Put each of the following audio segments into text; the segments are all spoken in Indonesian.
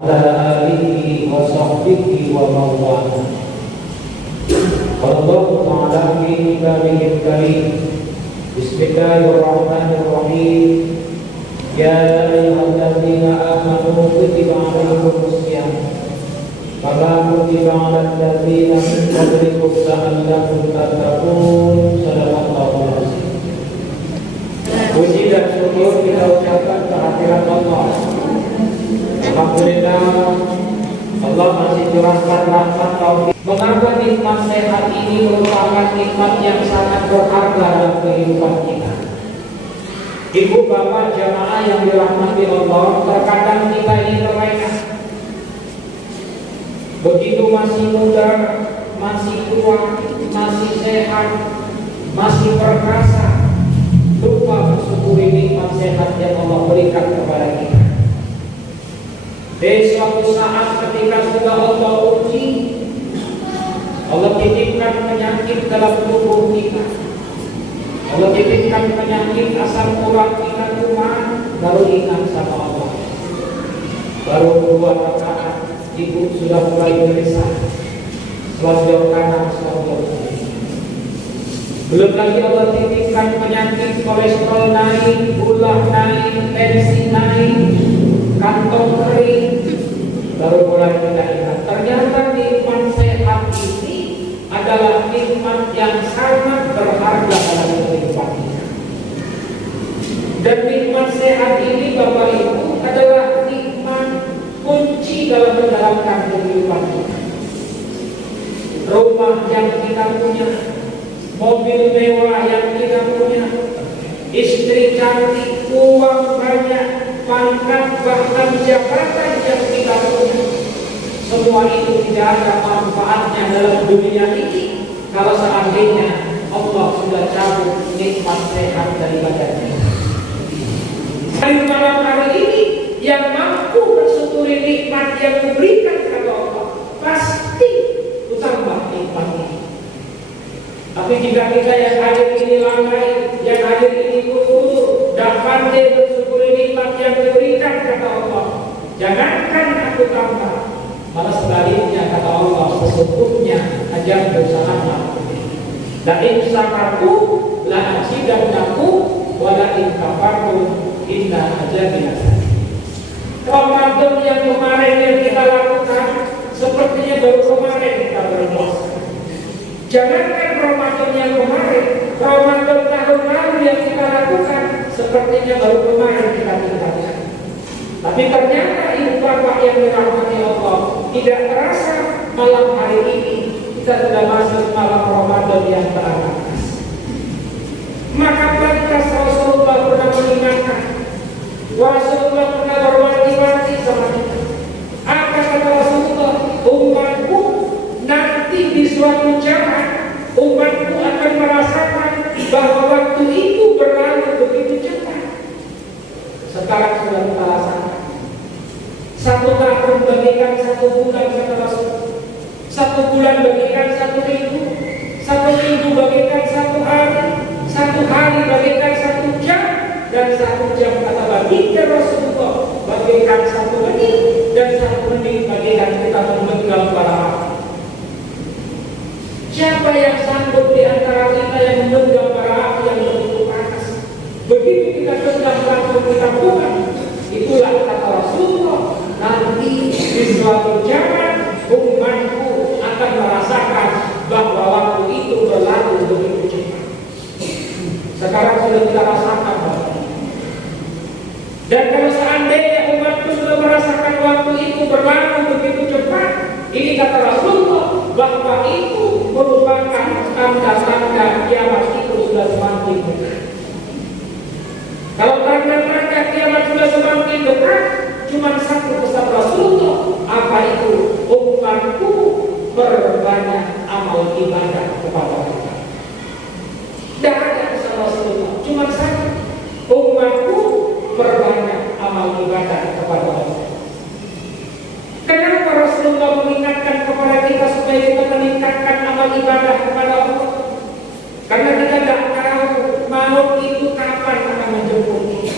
ala alihi wa sahbihi wa mawala. Wallahu ta'ala fi kitabihil karim. Bismillahirrahmanirrahim. Ya ayyuhalladzina amanu kutiba 'alaikumus shiyam kama kutiba 'alal ladzina min qablikum la'allakum tattaqun. Shadaqallahu al-azim. Puji dan syukur kita ucapkan kehadirat Allah. Alhamdulillah, Allah masih curahkan rahmat taufik. Mengapa nikmat sehat ini merupakan nikmat yang sangat berharga dalam kehidupan kita. Ibu bapak jamaah yang dirahmati Allah, terkadang kita ini terlena. Begitu masih muda, masih tua, masih sehat, masih perkasa, lupa bersyukuri nikmat sehat yang Allah berikan kepada kita. Di suatu saat ketika sudah Allah uji, Allah titipkan penyakit dalam tubuh kita, Allah titipkan penyakit asam urat kita cuma baru ingat sama Allah. Baru 2 rakaat ibu sudah mulai gelisah, selonjor kanan, selonjor kiri. Belum lagi Allah titipkan penyakit kolesterol naik, gula naik, tensi naik, kantong kering. Baru mulai kita ingat, ternyata nikmat sehat ini adalah nikmat yang sangat berharga dalam kehidupan kita. Dan nikmat sehat ini Bapak Ibu adalah nikmat kunci dalam menjalankan kehidupan kita. Rumah yang kita punya, mobil mewah yang kita punya, istri cantik, uang banyak, pangkat bahkan jabatan yang kita punya, semua itu tidak ada manfaatnya dalam dunia ini kalau seandainya Allah sudah cabut nikmat sehat dari badan kita. Hari malam hari ini yang mampu bersyukuri nikmat yang diberikan kepada Allah pasti tambah nikmat ini. Tapi jika kita yang hadir ini lalai, yang hadir ini kufur, dan pandai bersyukuri nikmat yang diberikan kata Allah, jangankan aku tambah, malah sebaliknya kata Allah, sesungguhnya ajar bersama la in syakartu la azidannakum wa la in kafartum inna azabi lasyadid. Ramadan yang kemarin yang kita lakukan sepertinya baru kemarin kita berpuasa. Jangankan Ramadan yang kemarin, Ramadan tahun lalu yang kita lakukan sepertinya baru kemarin kita tinggalkan. Tapi ternyata ibu bapak yang dirahmati Allah, tidak terasa malam hari ini kita sudah masuk malam Ramadan yang teratas. Maka pantas Rasulullah pernah mengingatkan, Rasulullah pernah berwanti-wanti sama kita. Apa kata Rasulullah? Umatku nanti di suatu zaman umatku akan merasakan bahwa waktu itu berlalu begitu cepat. Sekarang sudah kita rasakan. 1 tahun bagikan 1 bulan kata Rasul. 1 bulan bagikan 1 minggu. 1 minggu bagikan 1 hari. 1 hari bagikan 1 jam. Dan 1 jam kata baginda Rasulullah bagikan 1 menit. Dan 1 menit bagikan kita memegang bara api. Siapa yang sanggup di antara kita yang memegang bara api yang begitu panas? Begitu kita sedang langsung kita bukan. Itulah kata Rasulullah, nanti di suatu zaman umatku akan merasakan bahwa waktu itu berlalu begitu cepat. Sekarang sudah kita rasakan Bapak. Dan kalau seandainya umatku sudah merasakan waktu itu berlalu begitu cepat, ini kata Rasulullah bahwa itu merupakan tanda-tanda kiamat itu sudah semakin dekat. Kalau tanda-tanda kiamat sudah semakin dekat, cuma satu pesan Rasulullah, apa itu? Umatku berbanyak amal ibadah kepada Allah. Tidak ada pesan Rasulullah, cuma satu, umatku berbanyak amal ibadah kepada Allah. Kenapa Rasulullah mengingatkan kepada kita supaya kita meningkatkan amal ibadah kepada Allah? Karena kita tidak tahu maut itu kapan akan menjemput kita.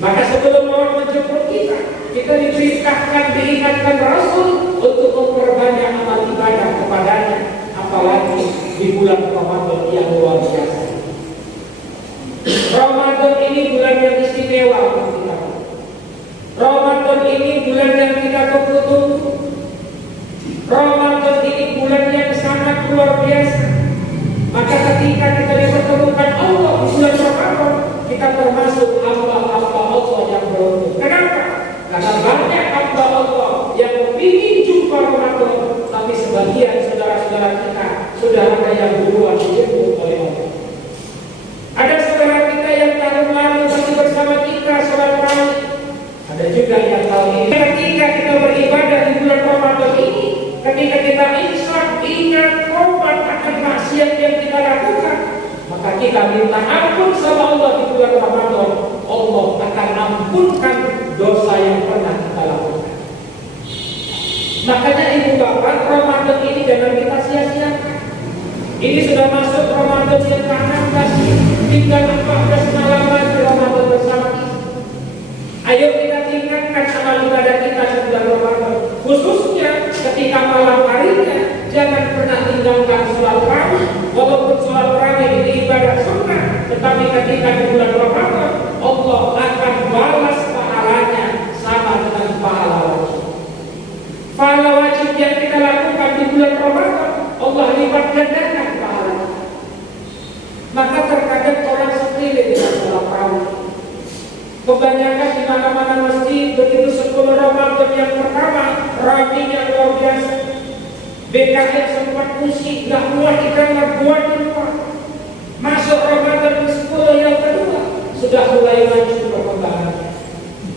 Maka sebelum maut menjemput kita diperintahkan diingatkan termasuk hamba-hamba Allah yang beruntung. Kenapa? Karena banyak hamba Allah yang ingin jumpa Ramadan, tapi sebagian saudara-saudara kita sudah ada yang duluan dijemput oleh Allah. Ada saudara kita yang tahun lalu masih bersama kita sholat tarawih. Ada juga yang tahun ini. Ketika kita beribadah di bulan Ramadan ini, ketika kita ingat tobat akan maksiat yang kita lakukan, maka kita minta ampun sama Allah di bulan Ramadan. Allah akan ampunkan dosa yang pernah kita lakukan. Makanya ibu bapak, Ramadan ini jangan kita sia-siakan. Ini sudah masuk Ramadan yang ke-16, tinggal 14 malam lagi Ramadan bersama kita. Ayo kita tingkatkan amal ibadah kita di bulan Ramadan. Khususnya ketika malam harinya, jangan pernah tinggalkan sholat tarawih. Walaupun sholat tarawih ini ibadah sunnah, tetapi ketika di bulan Ramadan, Allah akan balas pahalanya sama dengan pahala wajib. Pahala wajib yang kita lakukan di bulan Ramadan, Allah lipat gandakan pahalanya. Maka terkadang orang sepele dengan sholat tarawih. Kebanyakan di mana-mana masjid begitu 10 Ramadan yang pertama ramainya luar biasa. BKM sempat musik, nggak muat karena buat di luar. Masuk Ramadan ke 10 yang kedua sudah mulai maju perkembangan.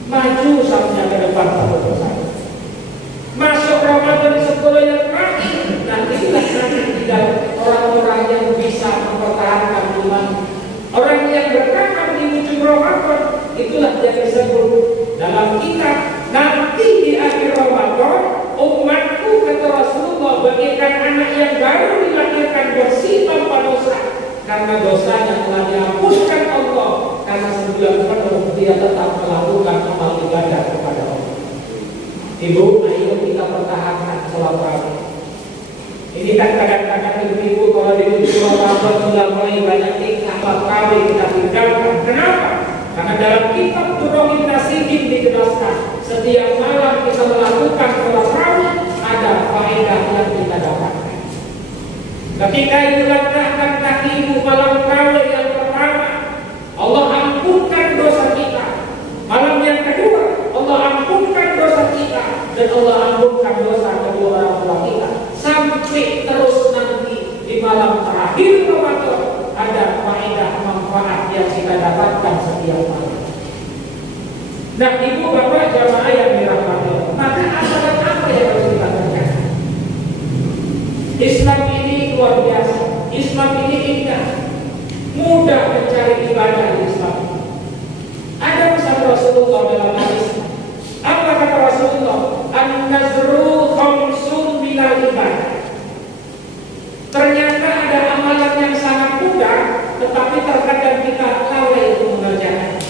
Maju sampai ke depan satu persatu. Masuk Ramadan 10 yang terakhir, nanti tidak orang-orang yang bisa mempertahankan iman. Orang yang bertahan di ujung Ramadan, itulah yang disebut dalam kitab, nanti di akhir Ramadan umatku kata Rasulullah bagaikan anak yang baru dilahirkan bersih tanpa dosa, karena dosanya telah dihapuskan Allah, karena sebulan penuh dia tetap melakukan amal ibadah kepada Allah. Ibu, ayo kita pertahankan sholat tarawih. Ini kan kadang-kadang ibu-ibu kalau di ujung Ramadan sudah mulai banyak tingkah sholat tarawih kita tinggalkan. Kenapa? Karena dalam kitab Durrahul Nasihin dijelaskan setiap malam kita melakukan sholat tarawih ada faedah yang kita dapatkan. Ketika itu langkahkan kakimu malam tarawih yang pertama, Allah ampunkan dosa kita. Malam yang kedua, Allah ampunkan dosa kita, dan Allah ampunkan dosa kedua orang tua kita, sampai terus nanti di malam terakhir Ramadan ada faedah manfaat yang kita dapatkan setiap malam. Nah, ibu bapak jamaah yang dirahmati Allah, maka amalan apa yang harus kita lakukan? Islam ini luar biasa. Islam ini indah, mudah mencari ibadah di Islam. Ada pesan Rasulullah dalam hadis. Apa kata Rasulullah? An-nazru khamsun minal ibadah. Ternyata ada amalan yang sangat mudah, tetapi terkadang kita lalai untuk mengerjakan.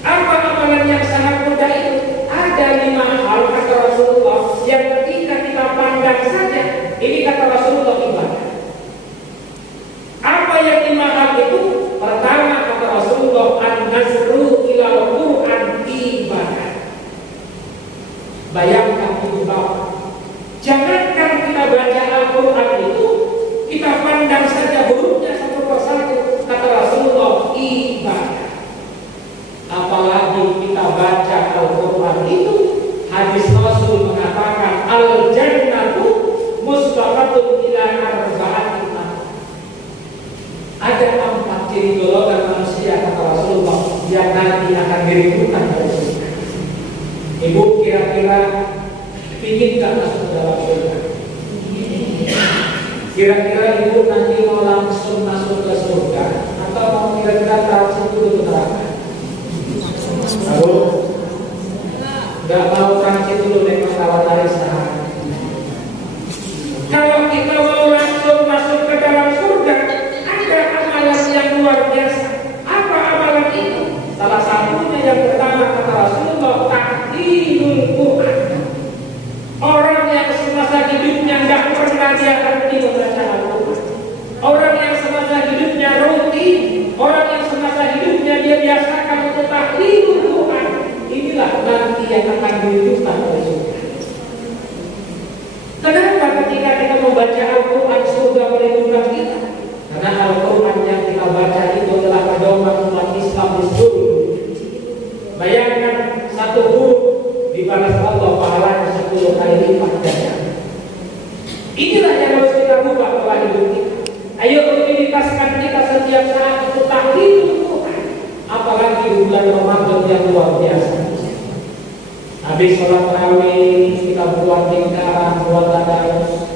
Apa amalan yang sangat mudah itu? Ada 5 hal kata Rasulullah yang ketika kita pandang saja, ini kata Rasulullah ibadah. Apa yang 5 hal itu? Pertama kata Rasulullah, an-nazru ilal Qur'an ibadah. Bayangkan itu bapak, jangankan kita baca Al-Quran itu, kita pandang saja hurufnya satu persatu, kata Rasulullah ibadah. Apalagi kita baca Al-Quran itu, hadis Rasul mengatakan al-jannatu musbaqatun ila arba'atin. Ada 4 ciri golongan manusia kata Rasulullah yang nanti akan diributkan dari surga. Ibu kira-kira inginkah masuk dalam surga? Kira-kira ibu nanti mau langsung masuk ke surga atau mau kira-kira transit dulu ke neraka? Tahu? Gak mau transit dulu naik pesawat dari sana. Kalau kita mau langsung masuk ke dalam surga, ada amalan yang luar biasa. Apa amalan itu? Salah satunya yang pertama kata Rasulullah, tahdidul Quran. Orang yang semasa hidupnya tidak pernah dia berhenti membaca Al-Quran. Orang yang semasa hidupnya rutin, orang yang semasa hidupnya dia biasakan untuk tahdidul Quran. Inilah nanti yang akan dihidupkan 10 kali lipat ganda. Inilah yang harus kita ubah pola hidup kita. Ayo rutinitaskan kita setiap saat untuk tahlil Quran, apalagi di bulan Ramadan yang luar biasa. Habis sholat tarawih kita buat lingkaran, buat tadarus.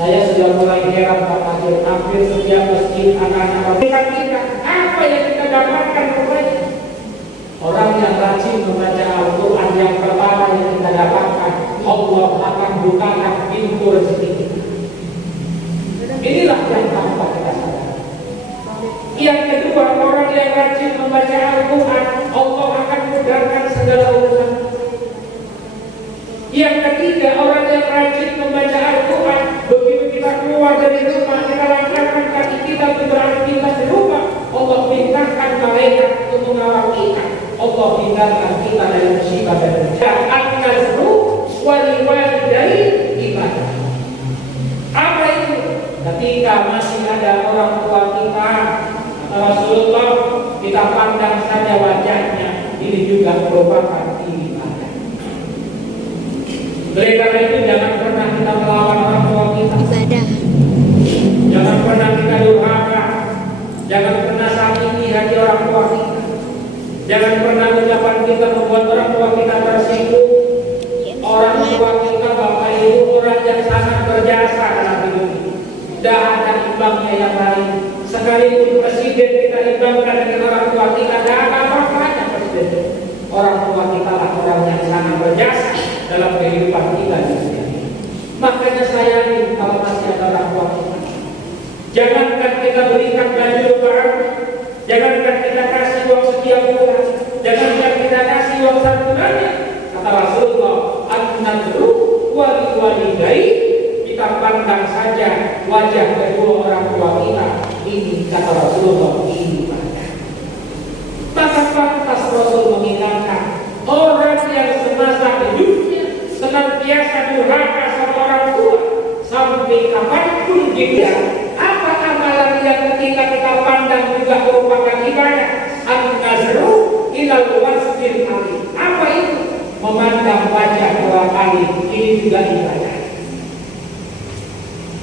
Saya sudah mulai heran Pak Hadir, hampir setiap masjid anak-anak kita, apa yang kita dapatkan rupanya? Orang yang rajin membaca Al-Quran, yang pertama yang kita dapatkan, Allah akan bukakan pintu rezeki kita. Inilah yang tanpa kita sadar. Yang kedua, orang yang rajin membaca Al-Quran, Allah akan mudahkan segala urusan. Yang ketiga, orang yang rajin membaca Al-Quran, begitu kita keluar dari rumah, kita langkahkan kaki kita untuk beraktivitas di rumah, Allah perintahkan malaikat untuk mengawal kita. Allah hindarkan kita dari musibah dan bencana. An-nazru wal-walidai ibadah. Apa itu? Ketika masih ada orang tua kita atau Rasulullah, kita pandang saja wajahnya, ini juga merupakan ibadah. Oleh karena itu jangan pernah kita melawan orang tua kita. Ibadah. Jangan pernah kita durhaka. Jangan pernah sakiti hati orang tua kita. Jangan pernah ucapan kita membuat orang tua kita tersinggung. Orang tua kita, bapak ibu, orang yang sangat berjasa dalam hidup ini. Tidak ada imbangnya yang lain. Sekalipun presiden kita imbangkan dengan orang tua kita, tidak ada apa-apanya presiden. Orang tua kita lah orang yang sangat berjasa dalam kehidupan kita di sini. Makanya sayangi kalau masih ada orang tua kita. Jangankan kita berikan baju lebaran, jangankan kita kasih uang setiap bulan, jangankan kita kasih uang satu bulannya. Kata Rasulullah, an-nadru wal-walidai, kita pandang saja wajah kedua orang tua kita. Ini kata Rasulullah ibadah. Maka pantas Rasul mengingatkan orang yang semasa hidupnya senantiasa durhaka sama orang tua sampai kapanpun dia. Apa amalan yang ketika kita pandang juga merupakan ibadah? An-nazru ilal wasfil alim. Apa itu? Memandang wajah orang alim, ini juga ibadah.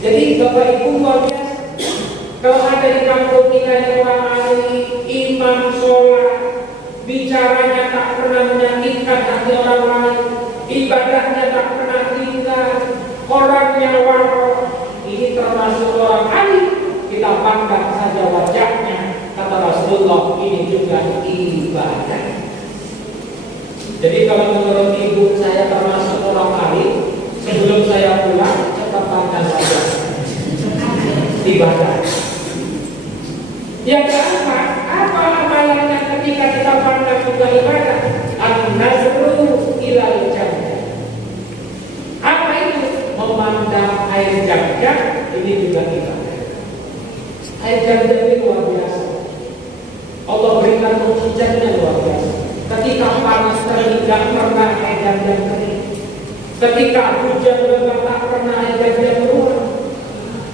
Jadi Bapak Ibu luar biasa. Kalau ada di kampung kita yang orang alim, imam sholat, bicaranya tak pernah menyakitkan hati orang lain, ibadahnya tak pernah tinggal, orangnya warok, ini termasuk orang alim. Kita pandang saja wajahnya, kata Rasulullah, ini juga ibadah. Jadi kalau menurut ibu saya termasuk orang alim, sebelum saya pulang coba pandang wajah ibadah. Yang keempat, apa amalannya ketika kita pandang juga ibadah? An-nazru ilal jannah. Apa itu? Memandang air jam-jam, ini juga ibadah. Air jam-jam ini luar biasa. Allah berikan mukjizatnya luar biasa. Ketika panas kering tidak pernah air jam-jam kering. Ketika hujan lebat tak pernah air jam-jam keluar.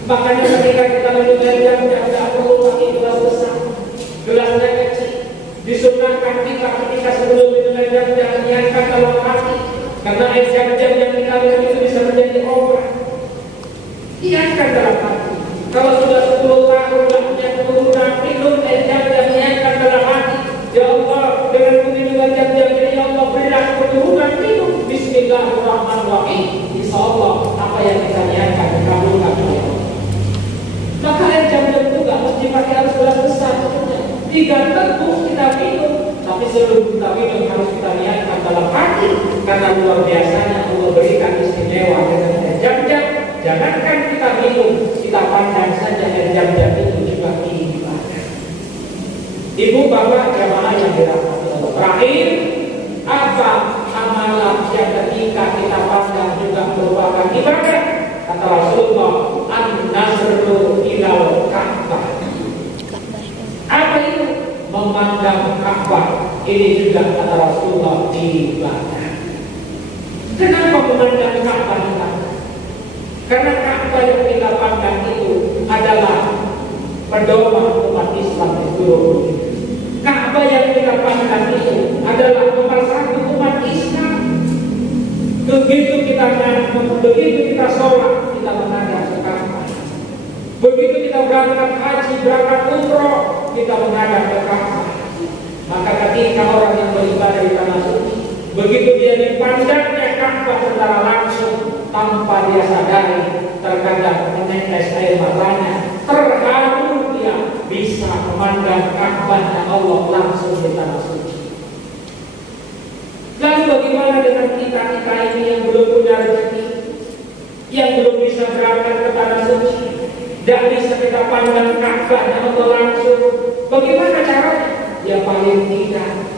Makanya ketika kita minum air jam-jam tidak perlu pakai gelas besar, gelasnya kecil. Disunahkan kita ketika sebelum minum air jam-jam niatkan dalam hati, karena air jam-jam yang kita minum itu bisa menjadi obat. Niatkan dalam hati. Kalau sudah 10 tahun tidak punya keturunan, minum air jam-jam, niatkan dalam hati. Ya Allah, dengan minum air jam-jam ini ya Allah berilah keturunan, minum Bismillahirrahmanirrahim. Insya Allah apa yang kita niatkan dikabulkan oleh Allah. Maka air jam-jam itu gak mesti pakai harus gelas besar. Tidak tentu kita minum, tapi sebelum kita minum harus kita niatkan dalam hati, karena luar biasanya Allah berikan istimewa dengan air jam-jam. Jangankan kita minum, kita pandang saja air jam-jam itu juga ibadah. Ibu bapak jamaah yang dirahmati Allah. Terakhir, apa amalan yang ketika kita pandang juga merupakan ibadah? Kata Rasulullah, an-nazru ilal Ka'bah. Apa itu? Memandang Ka'bah. Ini juga kata Rasulullah ibadah. Kenapa memandang Ka'bah? Karena Ka'bah yang kita pandang itu adalah pedoman umat Islam di seluruh dunia. Ka'bah yang kita pandang itu adalah nomor 1 umat Islam. Begitu begitu kita sholat, kita menghadap ke Ka'bah. Begitu kita berangkat haji, berangkat umroh, kita menghadap ke Ka'bah. Maka ketika orang yang beribadah di tanah suci, begitu dia dipandangnya Ka'bah secara langsung, tanpa dia sadari, terkadang menetes air matanya, terharu dia bisa memandang Ka'bah Allah langsung di tanah suci. Lalu bagaimana dengan kita ini yang belum punya rezeki, yang belum bisa berangkat ke tanah suci, tidak bisa kita pandang Ka'bah Allah langsung? Bagaimana caranya? Ya paling tidak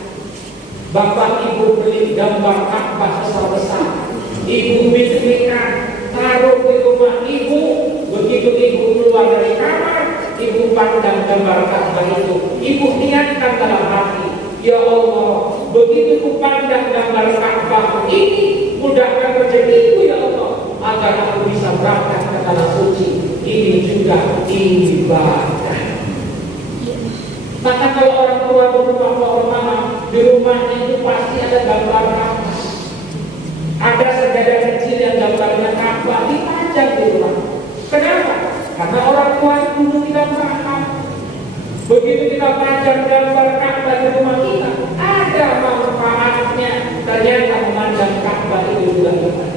bapak ibu beli gambar Ka'bah besar-besar, ibu bikinkan, taruh di rumah ibu. Begitu ibu keluar dari kamar, ibu pandang gambar Ka'bah itu, ibu niatkan dalam hati, ya Allah, begitu ku pandang gambar Ka'bah ini, mudahkan rezekiku ya Allah, agar aku bisa berangkat ke tanah suci. Ini juga ibadah. Maka kalau orang tua berumah di rumahnya itu pasti ada gambar Ka'bah, ada sejadah kecil yang gambarnya Ka'bah dipajang di rumah. Kenapa? Karena orang tua dulu tidak paham. Begitu kita pajang gambar Ka'bah di rumah kita, ada manfaatnya. Ternyata memandang Ka'bah itu juga ibadah.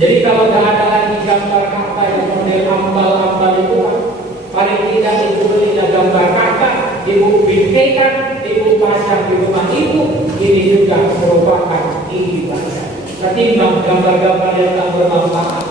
Jadi kalau tidak ada lagi gambar Ka'bah yang model ambal-ambal itu, paling tidak ibu belinya gambar Ka'bah, ibu bikinkan, ibu pasang di rumah ibu. Ini juga merupakan ibadah. Ketimbang gambar-gambar yang tak bermanfaat,